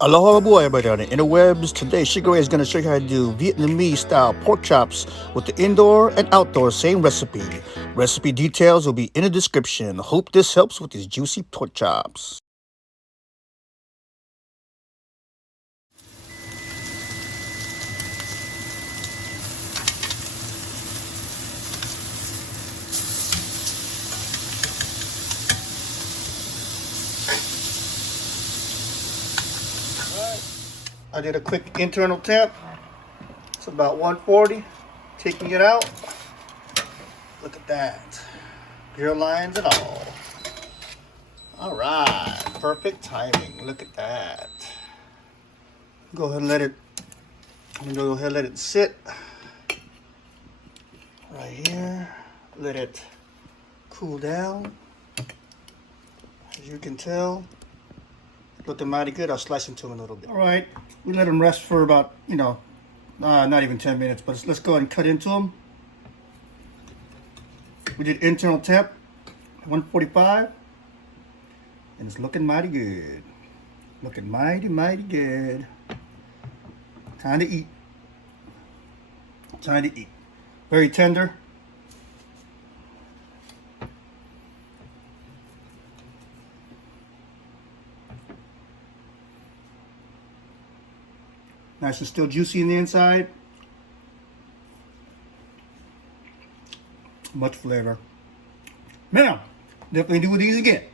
Aloha boy, everybody on the interwebs. Today, Sugar Ray is going to show you how to do Vietnamese style pork chops with the indoor and outdoor same recipe. Recipe details will be in the description. Hope this helps with these juicy pork chops. I did a quick internal temp. It's about 140. Taking it out. Look at that. Grill lines and all. All right. Perfect timing. Look at that. Go ahead and let it. I'm gonna go ahead and let it sit right here. Let it cool down. As you can tell, looking mighty good. I'll slice into them a little bit. All right, we let them rest for about, not even 10 minutes, but let's go ahead and cut into them. We did internal temp, 145, and it's looking mighty good. Looking mighty, mighty good. Time to eat. Time to eat. Very tender. Nice and still juicy in the inside. Much flavor. Man, definitely do these again.